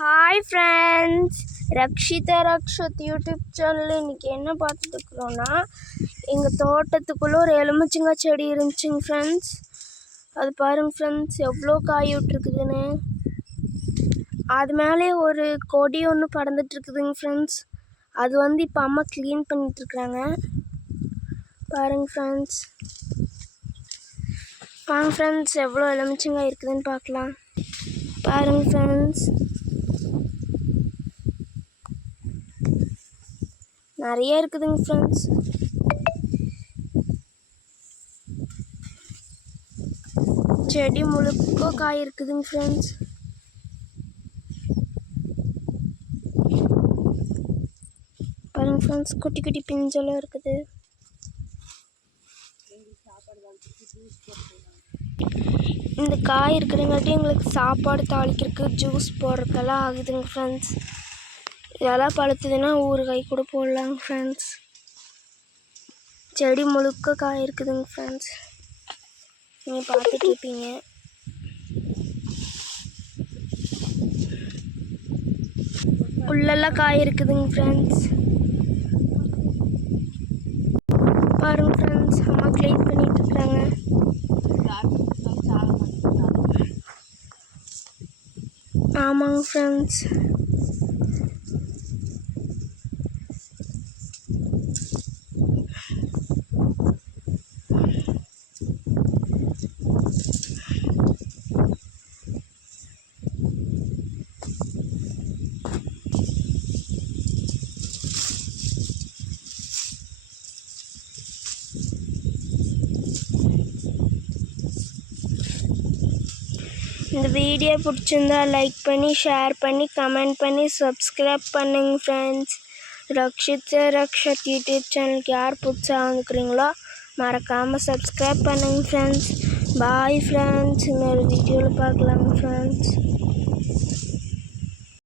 Hi friends, ரக்ஷத் YouTube சேனலில் இன்றைக்கி என்ன பார்த்துட்டுருக்குறோன்னா, எங்கள் தோட்டத்துக்குள்ளே ஒரு எலுமிச்சங்காய் செடி இருந்துச்சுங்க ஃப்ரெண்ட்ஸ். அது பாருங்கள் ஃப்ரெண்ட்ஸ், எவ்வளோ காய் விட்டுருக்குதுன்னு. அது மேலே ஒரு கொடி ஒன்று பறந்துட்டுருக்குதுங்க ஃப்ரெண்ட்ஸ். அது இப்போ அம்மா க்ளீன் பண்ணிகிட்ருக்குறாங்க. பாருங்கள் ஃப்ரெண்ட்ஸ், வாங்க ஃப்ரெண்ட்ஸ், எவ்வளோ எலுமிச்சங்காய் இருக்குதுன்னு பார்க்கலாம். பாருங்கள் ஃப்ரெண்ட்ஸ், நிறைய இருக்குதுங்க ஃப்ரெண்ட்ஸ். செடி முழுக்க காய் இருக்குதுங்க ஃப்ரெண்ட்ஸ். பாருங்க ஃப்ரெண்ட்ஸ், குட்டி குட்டி பிஞ்செல்லாம் இருக்குது. இந்த காய் இருக்கிறங்காட்டி எங்களுக்கு சாப்பாடு தாளிக்கிறதுக்கு ஜூஸ் போடுறதுக்கெல்லாம் ஆகுதுங்க ஃப்ரெண்ட்ஸ். இதெல்லாம் பழுத்துதுன்னா ஊறுகாய் கூட போடலாங்க ஃப்ரெண்ட்ஸ். செடி முழுக்க காய் இருக்குதுங்க ஃப்ரெண்ட்ஸ், நீங்கள் பார்த்துட்ருப்பீங்க. உள்ளெல்லாம் காய் இருக்குதுங்க ஃப்ரெண்ட்ஸ். பாருங்க ஃப்ரெண்ட்ஸ், அம்மா க்ளீன் பண்ணிட்டு இருக்காங்க. ஆமாங்க ஃப்ரெண்ட்ஸ், இந்த வீடியோ பிடிச்சிருந்தா லைக் பண்ணி, ஷேர் பண்ணி, கமெண்ட் பண்ணி, சப்ஸ்கிரைப் பண்ணுங்க ஃப்ரெண்ட்ஸ். ரக்ஷத் யூடியூப் சேனலுக்கு யார் புதுசாக வந்துக்கிறீங்களோ மறக்காமல் சப்ஸ்கிரைப் பண்ணுங்க ஃப்ரெண்ட்ஸ். பாய் ஃப்ரெண்ட்ஸ், இன்னொரு வீடியோவில் பார்க்கலாங்க ஃப்ரெண்ட்ஸ்.